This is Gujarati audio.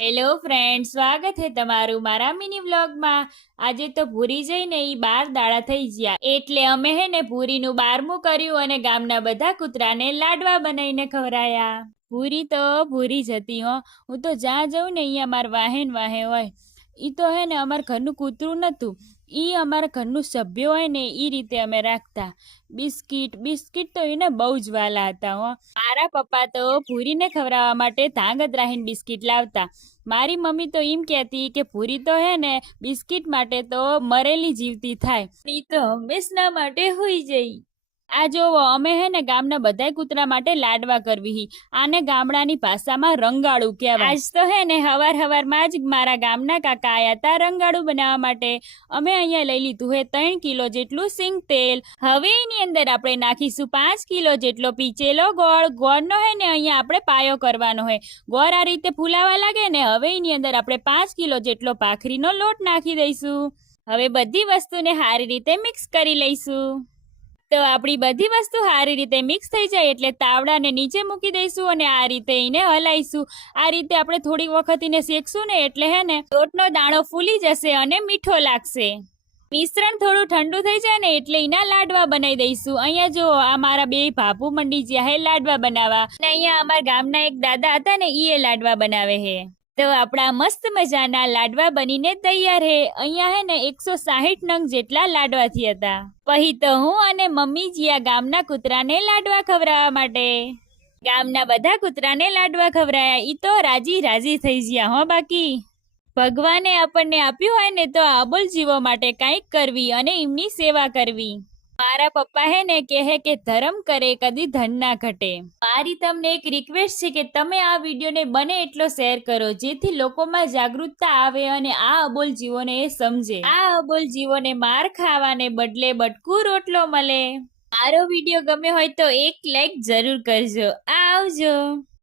હેલો ફ્રેન્ડ, સ્વાગત છે તમારું મારા મિની વ્લોગમાં। આજે તો ભૂરી જઈને ઈ 12 દાડા થઈ ગયા, એટલે અમે ભૂરીનું 12મું કર્યું અને ગામના બધા કૂતરાને લાડવા બનાવીને ખવડાયા। ભૂરી તો ભૂરી જ હતી હો। હું તો જ્યાં જઉં ને અહીંયા માર વાહે ને વાહે હોય। ઈ તો અમાર ઘરનું કૂતરું નતું, ઈ અમારા ઘરનું સભ્ય હોય ને ઈ રીતે અમે રાખતા। બિસ્કિટ બિસ્કિટ તો એને બહુ જ વાલા હતા હો। મારા પપ્પા તો ભૂરીને ખવડાવવા માટે ધાંગધ્રાહીને બિસ્કિટ લાવતા। મારી મમ્મી તો એમ કહેતી કે ભૂરી તો બિસ્કિટ માટે તો મરેલી જીવતી થાય, ઈ તો હંમેશના માટે હોઈ જઈ। આ જોવો અમે ગામના બધાય કૂતરા માટે લાડવા કરવી હી। આને ગામડાની ભાષામાં રંગાડું કહેવાય। આજ તો હવાર હવારમાં જ મારા ગામના કાકા આયા તા રંગાડું બનાવવા માટે। અમે અહીંયા લઈ લીધું 3 કિલો જેટલું સિંગ તેલ। હવે એની અંદર આપણે નાખીશું 5 કિલો જેટલો પીચેલો ગોળ। ગોળનો અહીંયા આપણે પાયો કરવાનો હોય। ગોળ આ રીતે ફૂલાવા લાગે ને હવે એની અંદર આપણે 5 કિલો જેટલો ભાખરીનો લોટ નાખી દઈશું। હવે બધી વસ્તુને સારી રીતે મિક્સ કરી લઈશું। તો આપણી બધી વસ્તુ સારી રીતે મિક્સ થઈ જાય એટલે તાવડાને નીચે મૂકી દઈશું અને આ રીતે એને હલાઈશું। આ રીતે આપણે થોડી વખત એને શેકશું ને એટલે લોટનો દાણો ફૂલી જશે અને મીઠો લાગશે। મિશ્રણ થોડું ઠંડુ થઈ જાય ને એટલે એના લાડવા બનાવી દઈશું। અહીંયા જો આ મારા બે ભાભુ મંડી જ્યાં હે લાડવા બનાવવા, અને અહીંયા અમારા ગામના એક દાદા હતા ને ઈ લાડવા બનાવે હે। તો આપણા મસ્ત મજાના લાડવા બનીને તૈયાર હે। અહીંયા 160 નંગ જેટલા લાડવા થયા હતા। પછી તો હું અને મમ્મી જ્યાં ગામના કૂતરાને લાડવા ખવડાવવા માટે ગામના બધા કૂતરાને લાડવા ખવડાયા। ઈ તો રાજી રાજી થઈ ગયા હો। બાકી ભગવાને આપણને આપ્યું હોય ને તો અબોલ જીવો માટે કંઈક કરવી અને એમની સેવા કરવી। મારા પપ્પા કહે કે ધર્મ કરે કદી ધન ના ઘટે। મારી તમને એક રિક્વેસ્ટ છે કે તમે આ વિડીયોને બને એટલો શેર કરો, જેથી લોકોમાં જાગૃતતા આવે અને આ અબોલ જીવોને એ સમજે। આ અબોલ જીવોને માર ખાવાને બદલે બટકું રોટલો મળે। મારો વિડીયો ગમે હોય તો એક લાઈક જરૂર કરજો। આવજો।